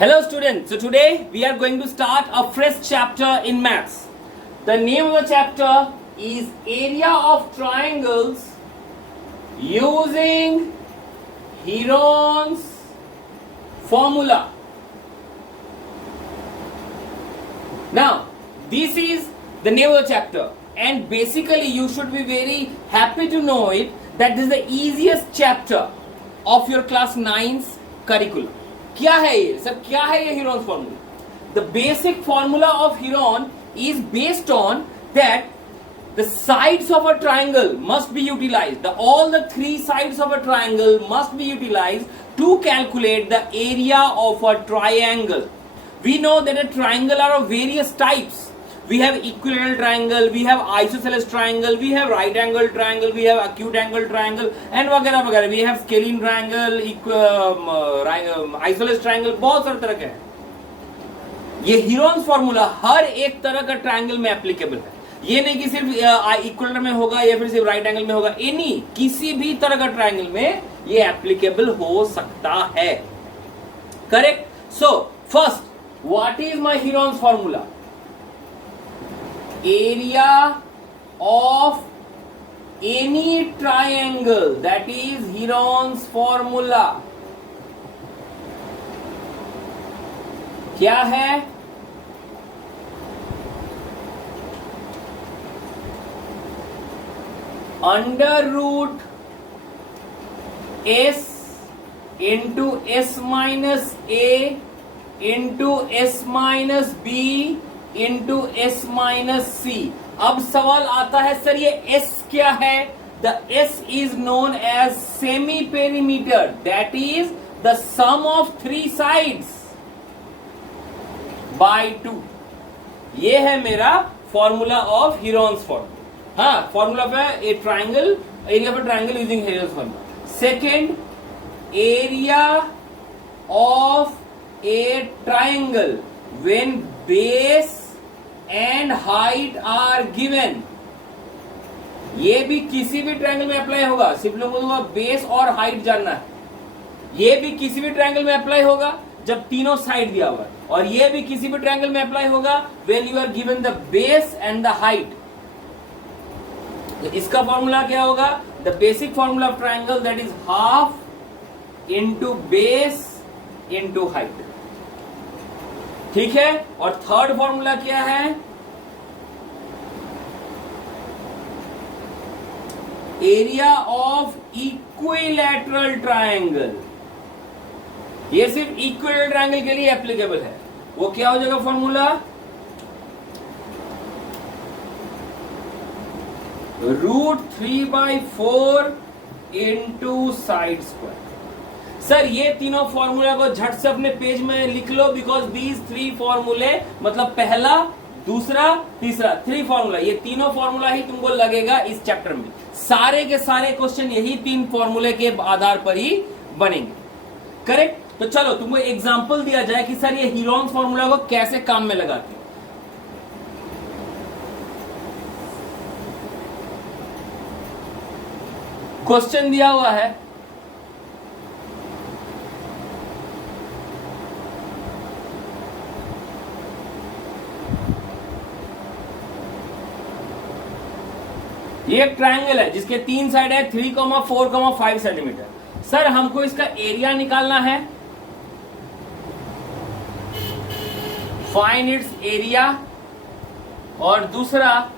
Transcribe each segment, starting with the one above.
Hello students, so today we are going to start a fresh chapter in maths. The name of the chapter is Area of Triangles using Heron's formula. Now, this is the name of the chapter and basically you should be very happy to know it that this is the easiest chapter of your class 9's curriculum. क्या है ये sir, क्या है ये Heron's formula? The basic formula of Heron is based on that the sides of a triangle must be utilized. All the three sides of a triangle must be utilized to calculate the area of a triangle. We know that a triangle are of various types. We have equilateral triangle, we have isosceles triangle, we have right angle triangle, we have acute angle triangle and वगैरह वगैरह. We have scalene triangle, isosceles triangle, बहुत सारे तरह के हैं. ये Heron's formula हर एक तरह का ट्रायंगल में एप्लीकेबल है. ये नहीं कि सिर्फ इक्विलेटरल में होगा या फिर सिर्फ राइट एंगल में होगा. एनी किसी भी तरह का ट्रायंगल में ये एप्लीकेबल हो सकता है. Correct. So first, what is my Heron's formula? Area of any triangle, that is Heron's formula. क्या है? Under root s into s minus a into s minus b into S minus C. अब सवाल आता है sir ये S क्या है? The S is known as semi perimeter, that is the sum of three sides by 2. ये है मेरा फॉर्मूला ऑफ Heron's फॉर्मूला. हाँ, formula of a triangle, area of a triangle using Heron's formula. Second, area of a triangle when base and height are given. ये भी किसी भी triangle में apply होगा. सिर्फ लोगों को बेस और हाइट जानना है. ये भी किसी भी ट्रायंगल में अप्लाई होगा जब तीनों साइड दिया हुआ है, और ये भी किसी भी ट्रायंगल में अप्लाई होगा when you are given the base and the height. तो इसका फॉर्मूला क्या होगा? The basic formula of triangle, that is half into base into height. ठीक है. और थर्ड फॉर्मूला क्या है? Area of equilateral triangle. ये सिर्फ इक्विलैटरल ट्रायंगल के लिए एप्लीकेबल है. वो क्या हो जाएगा formula? √3/4 into side square. Sir ये तीनों फॉर्मूला को झट से अपने पेज में लिख लो, बिकॉज दीज थ्री फॉर्मूले, मतलब पहला, दूसरा, तीसरा, थ्री फॉर्मूला, ये तीनों फॉर्मूला ही तुमको लगेगा इस चैप्टर में. सारे के सारे क्वेश्चन यही तीन फॉर्मूले के आधार पर ही बनेंगे. करेक्ट. तो चलो तुमको एग्जांपल दिया जाए कि सर ये Heron's फॉर्मूला को कैसे काम में लगाते हैं. क्वेश्चन दिया हुआ है, ये एक ट्रायंगल है जिसके तीन साइड है 3, 4, 5 सेंटीमीटर. सर हमको इसका एरिया निकालना है. Find its area. और दूसरा,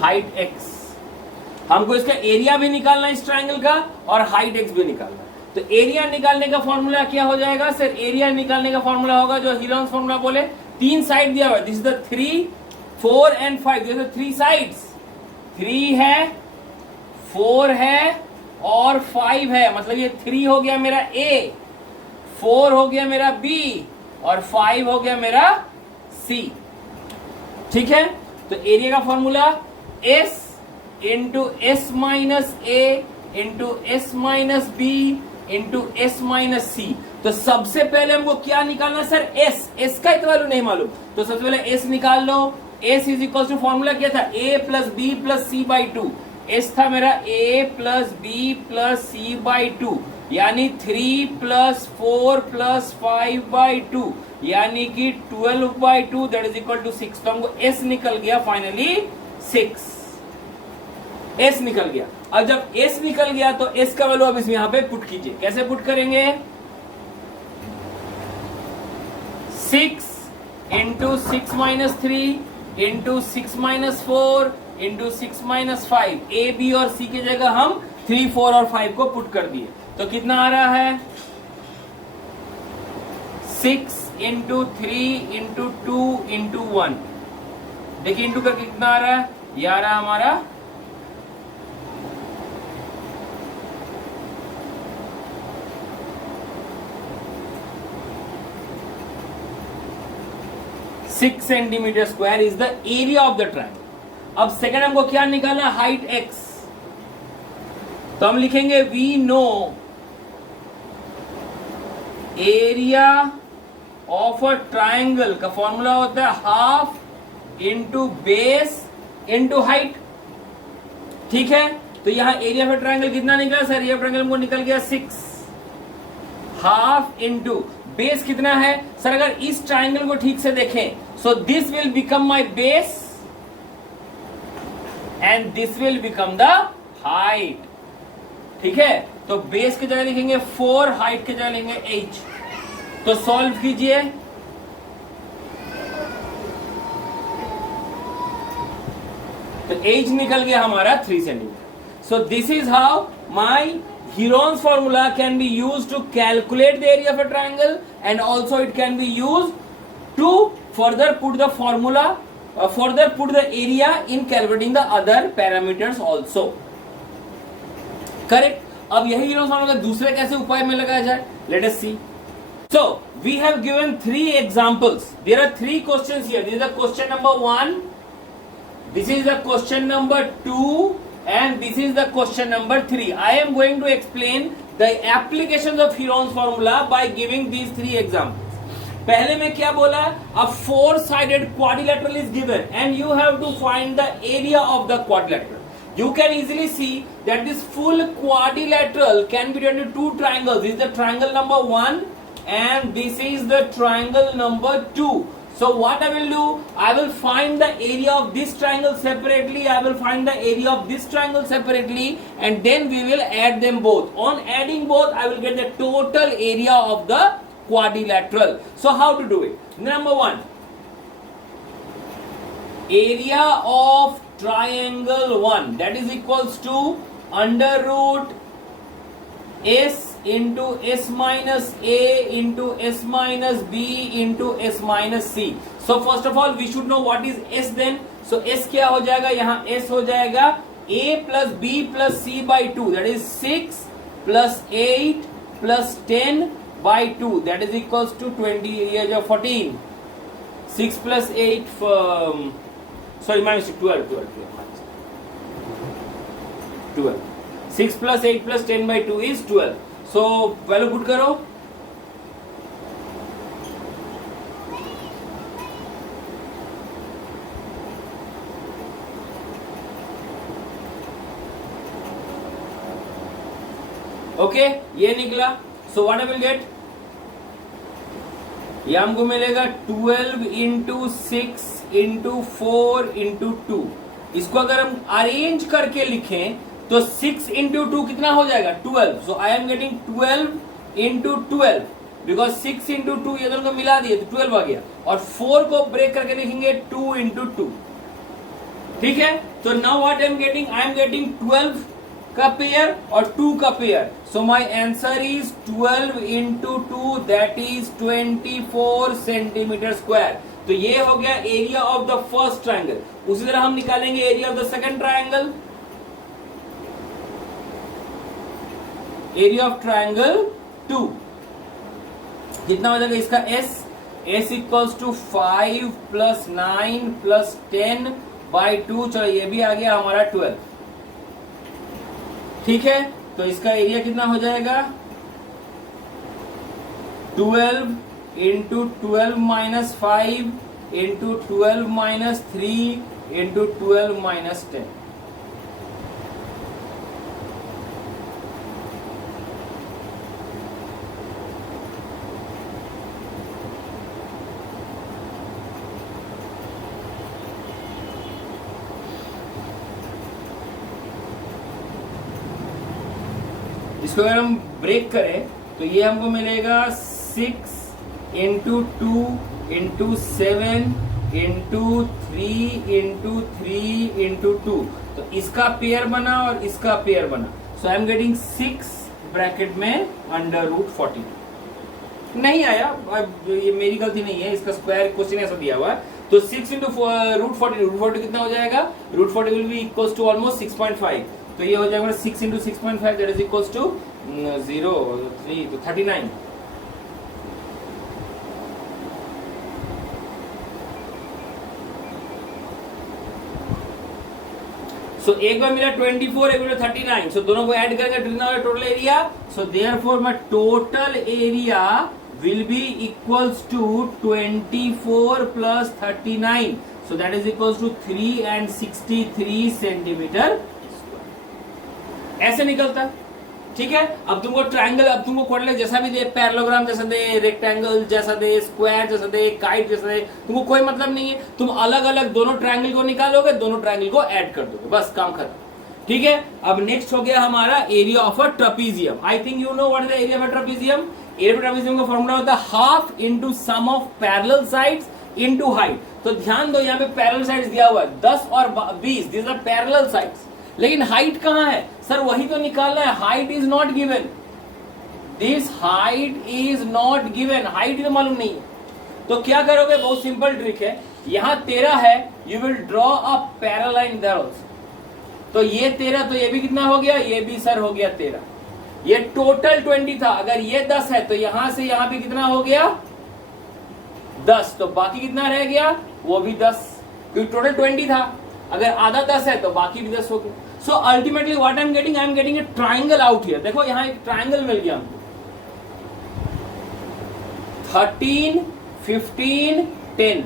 हाइट x. हमको इसका एरिया भी निकालना है इस ट्रायंगल का, और हाइट x भी निकालना है. तो एरिया निकालने का फॉर्मूला क्या हो जाएगा? सर एरिया निकालने का फॉर्मूला होगा जो Heron's फॉर्मूला बोले, तीन साइड दिया हुआ है. This is the 3, 4 and 5. This is 3 sides. 3 है, 4 है और 5 है. मतलब ये 3 हो गया मेरा A, 4 हो गया मेरा B और 5 हो गया मेरा C. ठीक है. तो एरिया का formula S into S minus A into S minus B into S minus C. तो सबसे पहले हमको क्या निकालना सर, एस। एस का इतना वैल्यू नहीं मालूम, तो सबसे पहले एस निकाल लो। S is equal to formula क्या था, A plus B plus C by two. S था मेरा A plus B plus C by two, यानी 3 प्लस 4 प्लस 5 बाई टू, यानी कि 12 by two, that is equal to 6। तो हमको एस निकल गया फाइनली 6। एस निकल गया। अब जब एस निकल गया तो एस का वैल्यू अब इसमें यहां पे पुट कीजिए। कैसे पुट करेंगे, 6 into 6 minus 3 into 6 minus 4 into 6 minus 5। A B और सी की जगह हम 3, 4 और 5 को पुट कर दिए, तो कितना आ रहा है, 6 इंटू 3 इंटू 2 इंटू 1। देखिए इंटू करके कितना आ रहा है, ये आ रहा है हमारा 6 centimetre square is the area of the triangle. अब सेकंड हमको क्या निकालना, हाइट x। तो हम लिखेंगे we know area of a triangle का फॉर्मूला होता है half into base into height. ठीक है, तो यहां एरिया ऑफ ट्रायंगल कितना निकला सर, एरिया ऑफ ट्रायंगल हमको निकल गया 6। हाफ इंटू बेस कितना है सर, अगर इस ट्रायंगल को ठीक से देखें, so this will become my base and this will become the height. ठीक है, तो बेस की जगह लिखेंगे 4, हाइट की जगह लेंगे h। तो सॉल्व कीजिए, तो h निकल गया हमारा 3 centimetre. So this is how my Heron's formula can be used to calculate the area of a triangle, and also it can be used to further put the formula, further put the area in calculating the other parameters also. Correct? अब यही Heron's formula दूसरे कैसे उपाय में लगाया जाए, let us see. So we have given 3 examples. There are 3 questions here. This is the question number 1. This is the question number 2. And this is the question number 3. I am going to explain the applications of Heron's formula by giving these 3 examples. पहले में क्या बोला, a 4-sided quadrilateral is given and you have to find the area of the quadrilateral. You can easily see that this full quadrilateral can be divided into 2 triangles. This is the triangle number 1 and this is the triangle number 2. So what I will do, I will find the area of this triangle separately, I will find the area of this triangle separately, and then we will add them both. On adding both, I will get the total area of the quadrilateral. So how to do it? Number 1, area of triangle 1, that is equals to under root s into s minus a into s minus b into s minus c. So first of all we should know what is s then. So s क्या हो जाएगा, यहाँ s हो जाएगा a plus b plus c by 2, that is 6 plus 8 plus 10 by 2, that is equals to 14. 6 plus 8 sorry my mistake, 12. 6 plus 8 plus 10 by 2 is 12. So value put करो, okay ये निकला। सो what I will gate, ये हमको मिलेगा 12 into 6 into 4 into 2। इसको अगर हम arrange करके लिखें तो 6 इंटू 2 कितना हो जाएगा, 12। So I am getting 12 into 12 because 6 into 2 ये दोनों को मिला दिए तो 12 आ गया, और 4 को ब्रेक करके लिखेंगे 2 इंटू 2। ठीक है, तो now what I am getting, I am getting 12 का पेयर और 2 का pair. So my answer is 12 into 2, that is 24 centimetre square. तो ये हो गया area of the first triangle. उसी तरह हम निकालेंगे area of the second triangle. Area of triangle 2 कितना हो जाएगा इसका s equals to 5 plus 9 plus 10 by 2। चलो ये भी आ गया हमारा 12। ठीक है, तो इसका एरिया कितना हो जाएगा, 12 into 12 minus 5 into 12 minus 3 into 12 minus 10. इसको अगर हम ब्रेक करें तो ये हमको मिलेगा 6 into 2 into 7 into 3 into 3 into 2, तो इसका पेयर बना और इसका पेयर बना. सो आई एम गेटिंग 6 ब्रैकेट में अंडर रूट 42. नहीं आया, ये मेरी गलती नहीं है, इसका स्क्वायर क्वेश्चन ऐसा दिया हुआ है. तो 6 इंटू रूट 40 कितना हो जाएगा? Root 40 will be equals to almost 6.5. तो ये हो जाएगा 6 into 6.5 that is equals to 0 3 तो 39. सो एक बार मिला 24, एक बार 39. सो दोनों को ऐड करेंगे कितना होगा total area? So therefore my total area will be equals to 24 plus 39. So that is equals to 363 centimetre. ऐसे निकलता. ठीक है. अब तुमको ट्रायंगल, अब तुमको क्वाड्रिलेटरल जैसा भी दे, पैरेललोग्राम जैसा दे, रेक्टेंगल जैसा दे, स्क्वायर जैसा दे, काइट जैसा दे, तुमको कोई मतलब नहीं है. तुम अलग अलग दोनों ट्रायंगल को निकालोगे, दोनों ट्रायंगल को ऐड कर दोगे, बस काम खत्म. ठीक है. अब नेक्स्ट हो गया हमारा area of a trapezium. I think you know what is the area of a trapezium. Area of trapezium का फॉर्मूला होता है half into sum of parallel sides into height. तो ध्यान दो, यहाँ पे पैरेलल साइड्स दिया हुआ है 10 और 20, दिस आर पैरेलल साइड्स. लेकिन हाइट कहां है सर? वही तो निकालना है. Height is not given. This height is not given. Height तो मालूम नहीं है. तो क्या करोगे? बहुत सिंपल ट्रिक है. यहां 13 है, you will draw a parallel line there also. तो ये 13, तो ये भी कितना हो गया? ये भी सर हो गया 13. ये टोटल 20 था. अगर ये 10 है तो यहां से यहां भी कितना हो गया? 10. तो बाकी कितना रह गया? वो भी 10, क्योंकि टोटल 20 था. अगर आधा 10 है तो बाकी भी 10 हो गया. So ultimately what I am getting a triangle out here. देखो यहां एक ट्राइंगल मिल गया हमको. 13 15 10.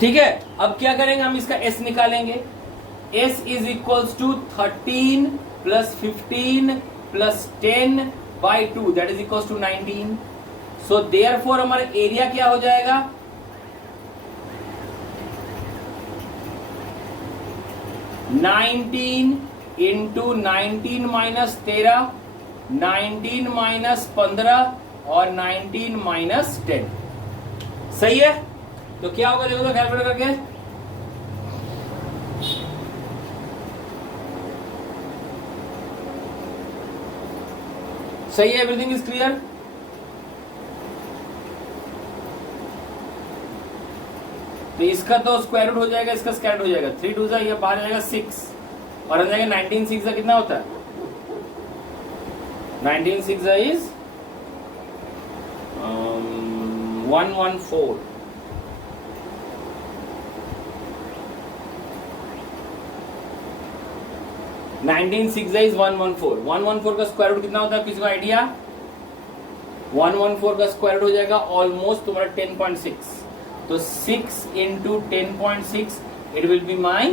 ठीक है. अब क्या करेंगे? हम इसका एस निकालेंगे. S is equals to 13 plus 15 plus 10 by 2 that is equals to 19. So therefore हमारा एरिया क्या हो जाएगा? 19 इंटू 19 माइनस 13, 19 माइनस 15 और 19 माइनस 10. सही है. तो क्या होगा देखो तो कैलकुलेट करके. सही है. Everything is clear. तो इसका तो स्क्वायर रूट हो जाएगा, इसका स्क्वायर रूट हो जाएगा. 3 2 ये बाहर जाएगा 6 और आ जाएगा 19 6 कितना होता है? 19 6 इज 114. Nineteen 6 is 114. 114 का स्क्वायर रूट कितना होता है? किसी को आइडिया? 114 का स्क्वायर रूट हो जाएगा ऑलमोस्ट तुम्हारा 10.6. तो 6 into 10.6 it will be my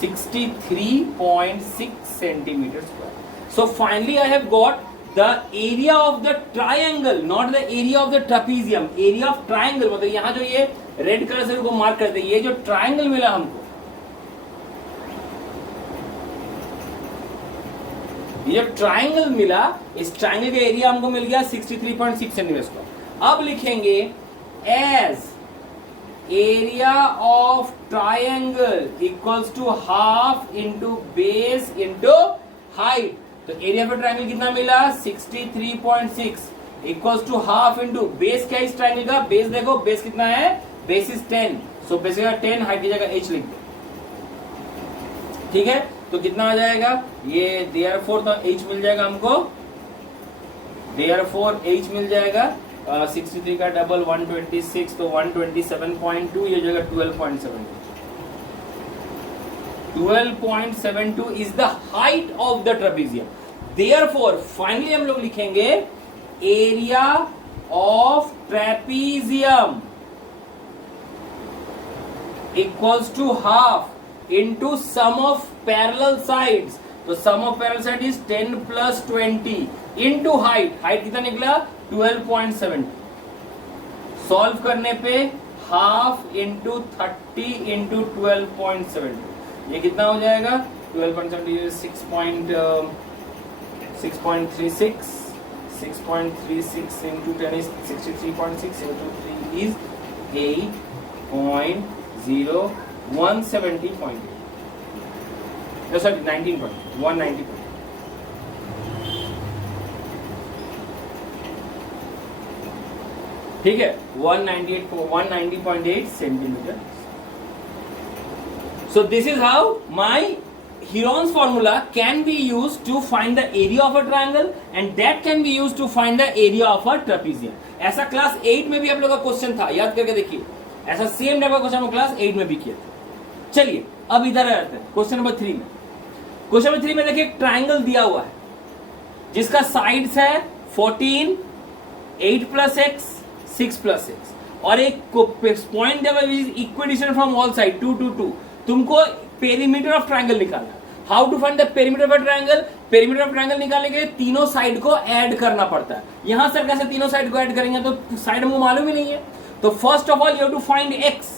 63.6 centimeter square. So finally I have got the area of the triangle, not the area of the trapezium. Area of triangle मतलब यहाँ जो ये रेड कलर से को मार्क करते हैं, ये जो ट्राइंगल मिला हमको, ये जो ट्राइंगल मिला, इस ट्राइंगल का एरिया हमको मिल गया 63.6 सेंटीमीटर स्क्वायर. अब लिखेंगे as area of triangle equals to half into base into height. तो एरिया ऑफ ट्राइंगल कितना मिला? 63.6 equals to half into base. क्या इस ट्राइंगल का बेस? देखो बेस कितना है? Base is 10. सो बेस का 10, हाइट की जगह h लिख दो. ठीक है. तो कितना आ जाएगा ये? देयरफॉर तो h मिल जाएगा हमको. देयरफॉर h मिल जाएगा 63 का डबल 126, तो 127.2, ये जगह 12.72. 12.72 is the height of the trapezium. Therefore finally हम लोग लिखेंगे area of trapezium equals to half into sum of parallel sides. तो sum of parallel side is 10 plus 20 into height. Height कितना निकला 12.7। सॉल्व करने पे हाफ इंटू 30 इंटू 12.7 ये कितना हो जाएगा 12.7 6.36 6.36 into 10 is 63.6 into 3 is 8.0170.8 no sorry 19.190. ठीक है 190.8 centimetre. So this is how my Heron's formula can be used to find the area of a triangle and that can be used to find the area of a trapezium. ऐसा class 8 में भी आप लोगों का question था, याद करके देखिए. ऐसा सेम टाइप का क्वेश्चन हम क्लास 8 में भी किया था. चलिए अब इधर आते हैं क्वेश्चन नंबर 3 में. क्वेश्चन नंबर 3 में देखिए एक ट्राइंगल दिया हुआ है जिसका साइड्स है 14, 8 प्लस एक्स, 6 प्लस एक्स और एक पॉइंट दिया हुआ है equidistant from all side 2 to 2. तुमको पेरीमीटर ऑफ ट्राइंगल निकालना. How to find the perimeter of triangle? Perimeter of triangle निकालने के लिए तीनों साइड को ऐड करना पड़ता है. यहां सर कैसे तीनों साइड को ऐड करेंगे, तो साइड हमको मालूम ही नहीं है. तो first of all you have to find x.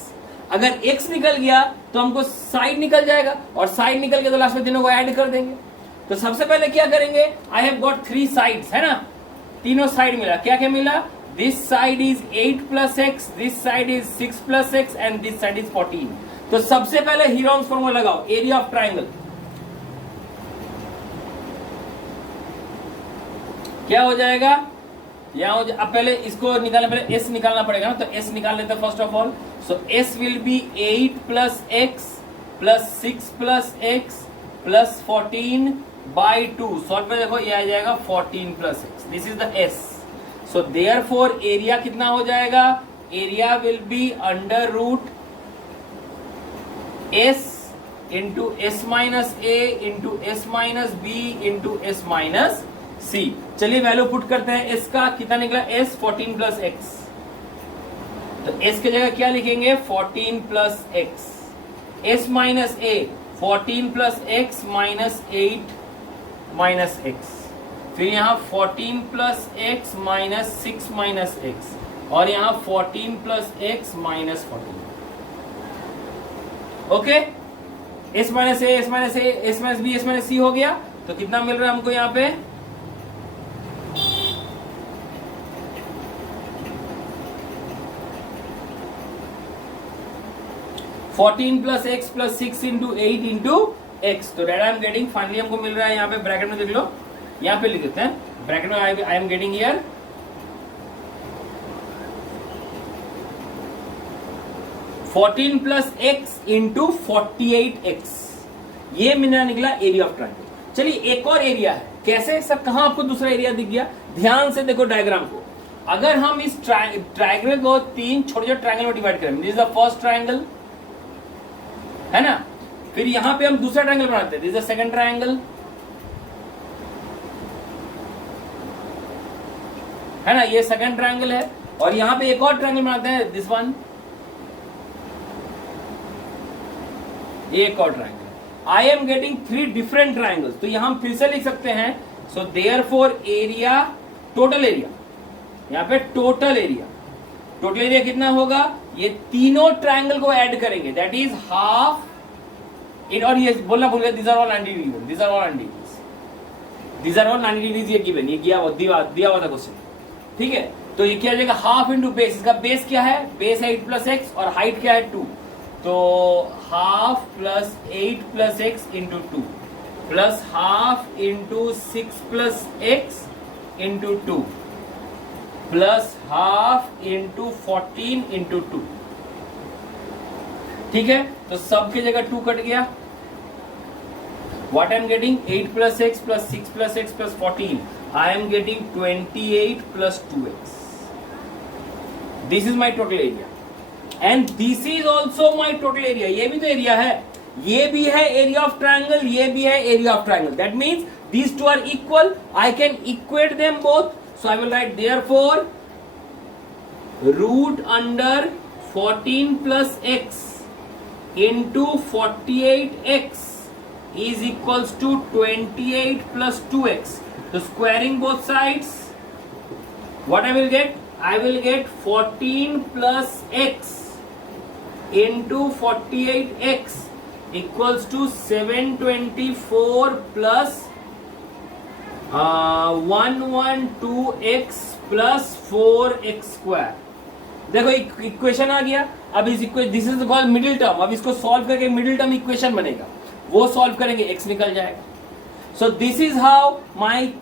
अगर एक्स निकल गया तो हमको साइड निकल जाएगा और साइड निकल गया तो लास्ट में तीनों को ऐड कर देंगे. तो सबसे पहले क्या करेंगे, आई हैव गॉट 3 साइड्स है ना, तीनों साइड मिला. क्या क्या मिला? This side is 8 plus X, this side is 6 plus x and this side is 14. तो सबसे पहले हीरोन्स फॉर्मूला लगाओ, एरिया ऑफ ट्राइंगल. क्या हो जाएगा यहां अब पहले इसको निकालने पहले एस निकालना पड़ेगा ना, तो एस निकाल लेते हैं first of all. So S will be 8 plus X plus 6 plus X plus 14 by 2. Solve पे देखो ये आ जाएगा 14 plus X. This is the S. So therefore area कितना हो जाएगा, area will be under root s into S minus A into S minus B into S minus C. चलिए value put करते हैं. s का कितना निकला, s 14 प्लस एक्स. तो s की जगह क्या लिखेंगे 14 plus X. s minus A 14 plus X minus 8 minus X. फिर यहाँ 14 plus X minus 6 minus X और यहाँ 14 plus X minus 14. Okay, S minus A S minus A S minus B S minus C हो गया. तो कितना मिल रहा है हमको यहाँ पे 14 plus X plus 6 into 8 into X. तो that I am getting finally हमको मिल रहा है यहाँ पे ब्रैकेट में देख लो, यहाँ पे लिख देते हैं ब्रैकेट में. आई am getting here 14 plus x into 48x. ये मेरा निकला एरिया ऑफ ट्राइंगल. चलिए एक और एरिया है. कैसे सर, कहां आपको दूसरा एरिया दिख गया? ध्यान से देखो डायग्राम को. अगर हम इस ट्राइंगल को 3 छोटे छोटे ट्राइंगल में डिवाइड करें, this is the first triangle है ना. फिर यहां पे हम दूसरा ट्राइंगल बनाते हैं, this is the second triangle है ना, ये सेकंड ट्राइंगल है. और यहां पे एक और ट्राइंगल बनाते हैं, दिस वन, एक और triangle. I am getting 3 different triangles. तो यहां हम फिर से लिख सकते हैं. सो देयरफॉर एरिया, टोटल एरिया, यहां पे टोटल एरिया कितना होगा, ये तीनों ट्राइंगल को ऐड करेंगे, दैट इज हाफ इन. और ये बोलना भूल गया, this are all 90 degree, this are all 90 degree, this are all 90 degree. ये गिवन, ये दिया हुआ था क्वेश्चन. ठीक है, तो ये क्या हो जाएगा हाफ इंटू बेस. इसका बेस क्या है, बेस 8 प्लस एक्स और हाइट क्या है 2. तो half plus 8 plus x into 2 plus half into 6 plus x into 2 plus half into 14 into 2. ठीक है, तो सब की जगह 2 कट गया. What I am getting 8 plus X plus 6 plus X plus 14. I am getting 28 plus 2x. This is my total area and this is also my total area. ये भी तो एरिया है, ये भी है एरिया ऑफ ट्राइंगल, ये भी है area of triangle. That means these two are equal, I can equate them both. So I will write therefore root under 14 plus x into 48x is equals to 28 plus 2x. So squaring both sides, what I will get? I will get 14 plus x into 48x equals to 724 plus 112x plus 4x square. देखो equation आ गया. अब इस equation, this is called middle term. अब इसको solve करके middle term equation बनेगा, वो solve करेंगे x निकल जाएगा. So this is how my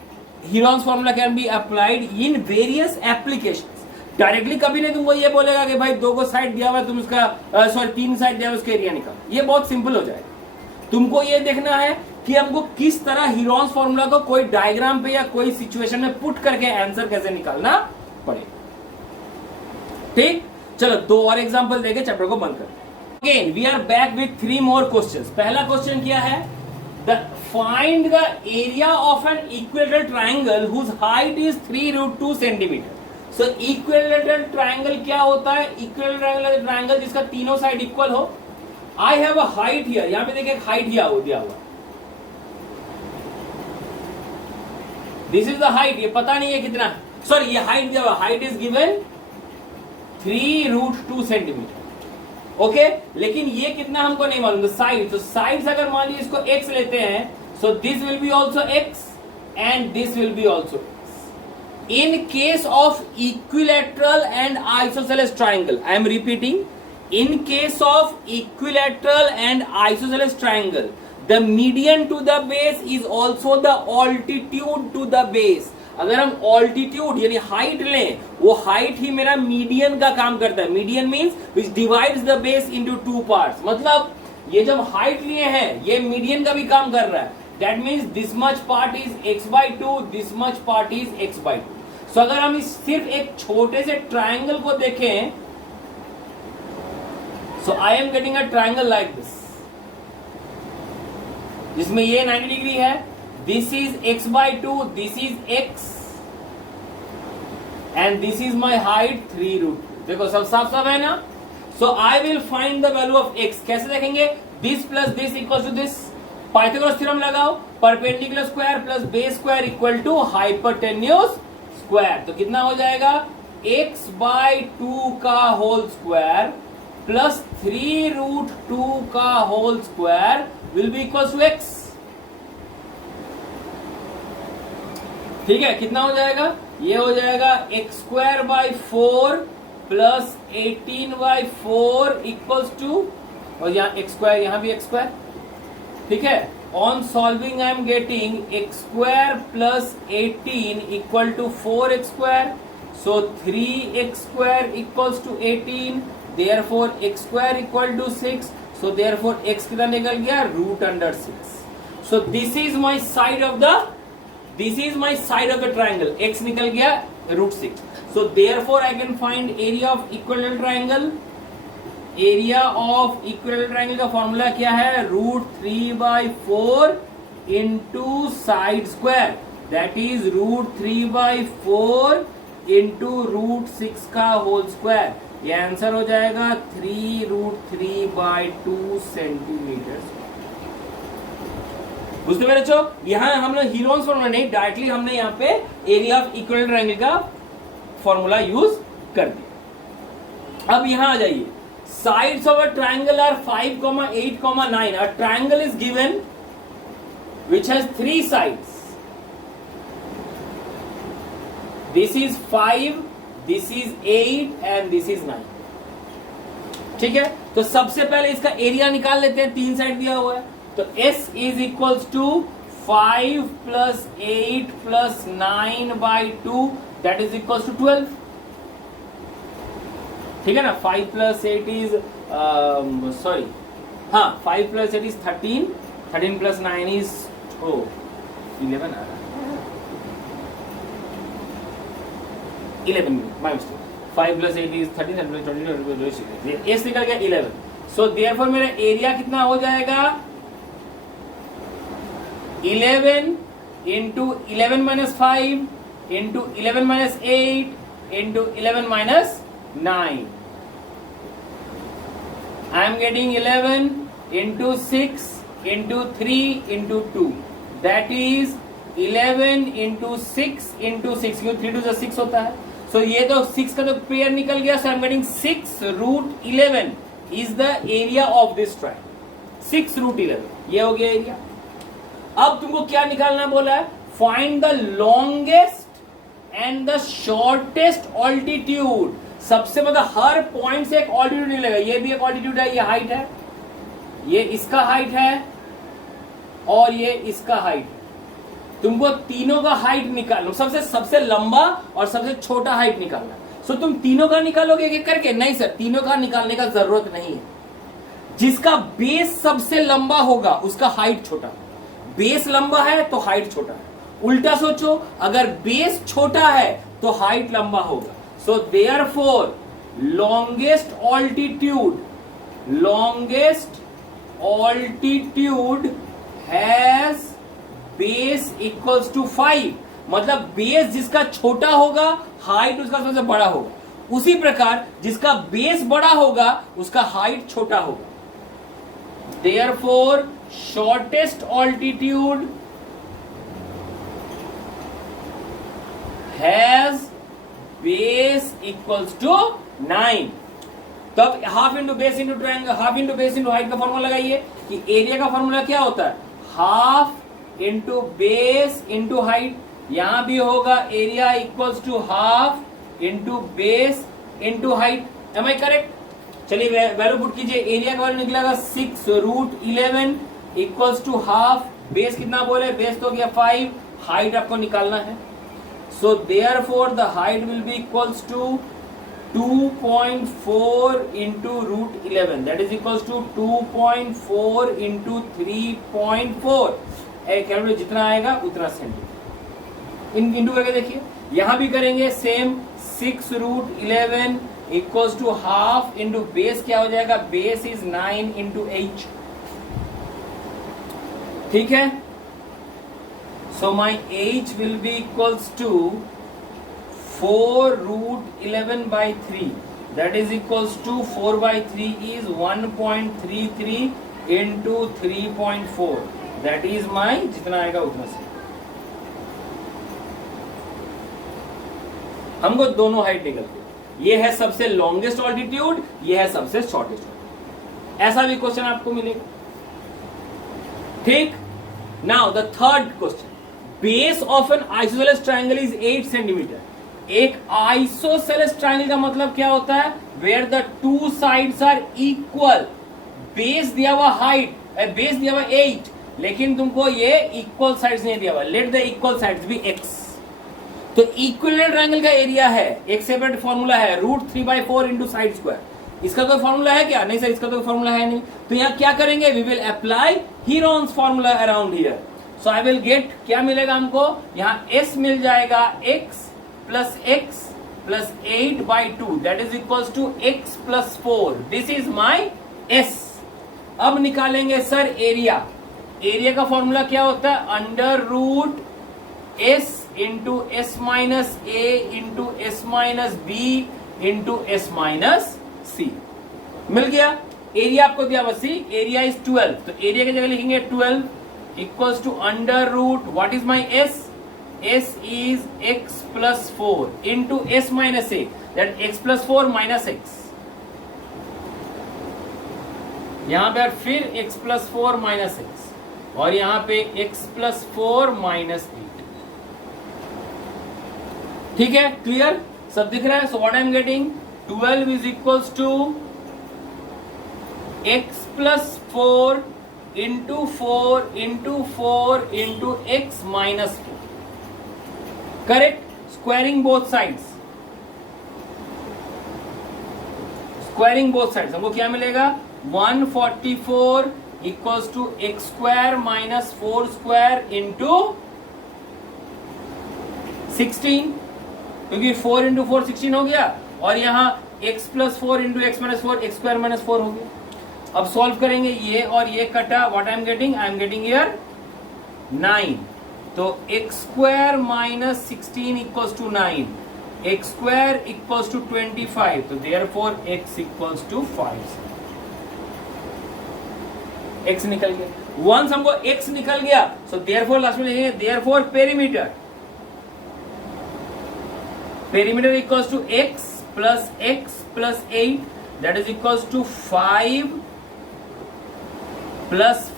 Heron's formula can be applied in various applications. Directly कभी नहीं तुमको ये बोलेगा कि भाई दो को साइड दिया हुआ तुम उसका सॉरी तीन साइड दिया हुआ उसका एरिया निकाल. ये बहुत सिंपल हो जाएगा. तुमको ये देखना है कि हमको किस तरह हीरोन्स फॉर्मूला को कोई डायग्राम पे या कोई सिचुएशन में पुट करके आंसर कैसे निकालना पड़ेगा. ठीक, चलो दो और एग्जांपल देके चैप्टर को बंद करते हैं. Again we are back with 3 more questions. पहला क्वेश्चन क्या है? Find the area of an equilateral triangle whose height is 3√2 centimetre. So equilateral triangle क्या होता है? इक्विलेटरल ट्रायंगल जिसका तीनों साइड इक्वल हो. I have a height here. यहां पे देखिए हाइट दिया हुआ. This is the height. ये पता नहीं है कितना, सॉरी ये हाइट दिया हुआ. Height is given 3√2 centimetre. Okay, लेकिन ये कितना हमको नहीं मालूम. साइड, तो साइड्स अगर मान लीजिए इसको x लेते हैं, so this will be also x and this will be also x. In case of equilateral and isosceles triangle, I am repeating, in case of equilateral and isosceles triangle, the median to the base is also the altitude to the base. अगर हम altitude यानी height लें, वो height ही मेरा median का काम करता है. median means which divides the base into two parts. मतलब ये जब height लिए हैं, ये median का भी काम कर रहा है. That means this much part is x by 2, this much part is x by 2. So अगर हम इस सिर्फ एक छोटे से triangle को देखें, so I am getting a triangle like this, जिसमें ये 90 डिग्री है. This is x by 2, this is x, and this is my height 3√2. देखो सब साफ साफ है ना. So I will find the value of x. कैसे देखेंगे? This plus this equals to this. Pythagoras theorem लगाओ. Perpendicular square plus base square equal to hypotenuse square. तो कितना हो जाएगा? x by 2 का होल स्क्वायर प्लस 3√2 का whole square will be equal to x. ठीक है, कितना हो जाएगा? ये हो जाएगा x square by 4 plus 18 by 4 equals to, और यहाँ x स्क्वायर, यहाँ भी x स्क्वायर. ठीक है, on solving I am getting x square plus 18 equal to 4x square. So 3x square equals to 18. Therefore x square equal to 6. So therefore x कितना निकल गया? Root under 6. So this is my side of the triangle. x निकल गया root 6. So therefore I can find area of equilateral triangle. Area of equilateral triangle का formula क्या है? Root 3/4 into side square. That is root 3/4 into root 6 का whole square. ये answer हो जाएगा 3√3/2 centimetre. बुझते मेरे बच्चों? यहाँ हमने हीरोन्स फॉर्मूला नहीं, डायरेक्टली हमने यहाँ पे एरिया ऑफ इक्विलेटरल ट्रायंगल का फॉर्मूला यूज कर दिया. अब यहाँ आ जाइए. Sides of a triangle are 5, 8, 9. A triangle is given which has 3 sides. This is 5, this is 8 and this is 9. ठीक है, तो सबसे पहले इसका एरिया निकाल लेते हैं. 3 साइड दिया हुआ है, तो S is equals to 5 plus 8 plus 9/2 that is equals to 12. ठीक है ना. 5 प्लस 8 इज सॉरी, हाँ 5 प्लस 8 इज 13. 13 प्लस 9 इज 11 आ रहा है. 11, my mistake. 5 plus 8 is 13, 13 plus 20, S निकल गया 11. So therefore मेरा एरिया कितना हो जाएगा? 11 into 11 minus 5 into 11 minus 8 into 11 minus 9. I am getting 11 into 6 into 3 into 2. That is 11 into 6 into 6. क्यों 3 to 6 होता है. So ये तो 6 का तो पेयर निकल गया. So I am getting 6 root 11 is the area of this triangle. 6 root 11 ये हो गया एरिया. अब तुमको क्या निकालना बोला है? Find the longest and the shortest altitude. सबसे मतलब हर पॉइंट से एक ऑल्टीट्यूड निकलेगा. ये भी एक ऑल्टीट्यूड है, ये हाइट है, ये इसका हाइट है और ये इसका हाइट है. तुमको तीनों का हाइट निकालो. सबसे लंबा और सबसे छोटा हाइट निकालना. सो तुम तीनों का निकालोगे एक करके? नहीं सर, तीनों का निकालने का जरूरत नहीं है. जिसका बेस सबसे लंबा होगा उसका हाइट छोटा. बेस लंबा है तो हाइट छोटा है. उल्टा सोचो, अगर बेस छोटा है तो हाइट लंबा होगा. So therefore longest altitude has base equals to 5. मतलब बेस जिसका छोटा होगा हाइट उसका सबसे बड़ा होगा. उसी प्रकार जिसका बेस बड़ा होगा उसका हाइट छोटा होगा. Therefore, shortest altitude has base equals to 9. तब half into base into triangle, half into base into height का फॉर्मूला लगाइए कि एरिया का फॉर्मूला क्या होता है? Half into base into height. यहां भी होगा area equals to half into base into height. Am I correct? चलिए वैल्यू पुट कीजिए. एरिया का वैल्यू निकलेगा 6 root 11 equals to half. Base कितना बोले? बेस तो गया 5. हाइट आपको निकालना है. So therefore the height will be equals to 2.4 into root 11. That is equals to 2.4 into 3.4. Calculate जितना आएगा उतना सेंटीमीटर. इंटू करके देखिए. यहां भी करेंगे same. 6 root 11 equals to half into base क्या हो जाएगा? Base is 9 into h. ठीक है. So my h will be equals to 4 root 11 by 3. That is equals to 4 by 3 is 1.33 into 3.4. That is my जितना आएगा उतना से. हमको दोनों हाइट निकलती है. ये है सबसे लॉन्गेस्ट ऑल्टीट्यूड, ये है सबसे शॉर्टेस्ट ऑल्टीट्यूड. ऐसा भी क्वेश्चन आपको मिलेगा. ठीक. Now the third question. Base of an isosceles triangle is 8 centimetre. एक आइसोसेलेस ट्रायंगल का मतलब क्या होता है? Where the two sides are equal. Base दिया हुआ हाइट, बेस दिया हुआ 8, लेकिन तुमको ये इक्वल साइड्स नहीं दिया हुआ. Let the equal sides be x. तो इक्विलेटरल ट्रायंगल का एरिया है, एक सेपरेट फॉर्मूला है, रूट 3/4 इंटू साइड स्क्वायर. इसका कोई फॉर्मूला है क्या? नहीं सर, इसका कोई फॉर्मूला है नहीं. तो यहाँ क्या करेंगे? We will apply Heron's formula around here. So I will get, क्या मिलेगा हमको? यहाँ s मिल जाएगा x plus 8/2. That is equals to x plus 4. This is my s. अब निकालेंगे सर एरिया. एरिया का फॉर्मूला क्या होता है? Under root s into S minus A into S minus B into S minus C. मिल गया. Area आपको दिया बस सी. Area is 12. तो एरिया की जगह लिखेंगे 12 equals to under root what is my s? S is x plus 4 into S minus a. That x plus 4 minus x. यहां पे फिर एक्स प्लस 4 माइनस एक्स और यहां पे एक्स प्लस 4 माइनस 8. ठीक है. क्लियर? सब दिख रहा है. So what I am getting? 12 is equals to x plus 4 into 4 into 4 into x minus 4. Correct. Squaring both sides. Squaring both sides हमको क्या मिलेगा? 144 equals to x square minus 4 square into 16. क्योंकि 4 इंटू 4 16 हो गया और यहाँ x plus 4 into x minus 4 x square minus 4 हो गया. अब सॉल्व करेंगे. ये और ये कटा. What I am getting? I am getting here 9 तो x square minus 16 equals to 9, x square equals to 25, तो therefore x equals to 5। x निकल गया, वंस हमको x निकल गया, सो देयरफॉर लास्ट में लिखेंगे therefore perimeter, perimeter equals to x plus 8, that is equals to 5 plus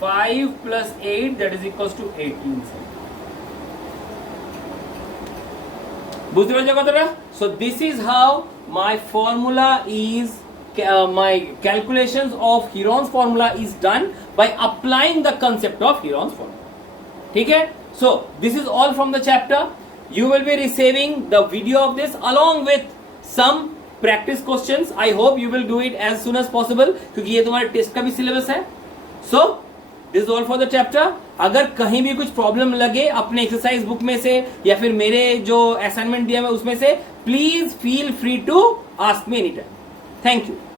8, that is equals to 18। বুঝতে পেরেছো কথাটা? So this is how my formula is, my calculations of Heron's formula is done by applying the concept of Heron's formula. ठीक है? So this is all from the chapter. You will be receiving the video of this along with some practice questions. I hope you will do it as soon as possible क्योंकि ये तुम्हारे test का भी syllabus है. So this is all for the chapter. अगर कहीं भी कुछ प्रॉब्लम लगे अपने एक्सरसाइज बुक में से या फिर मेरे जो असाइनमेंट दिया है उसमें से, please feel free to ask me any time. Thank you.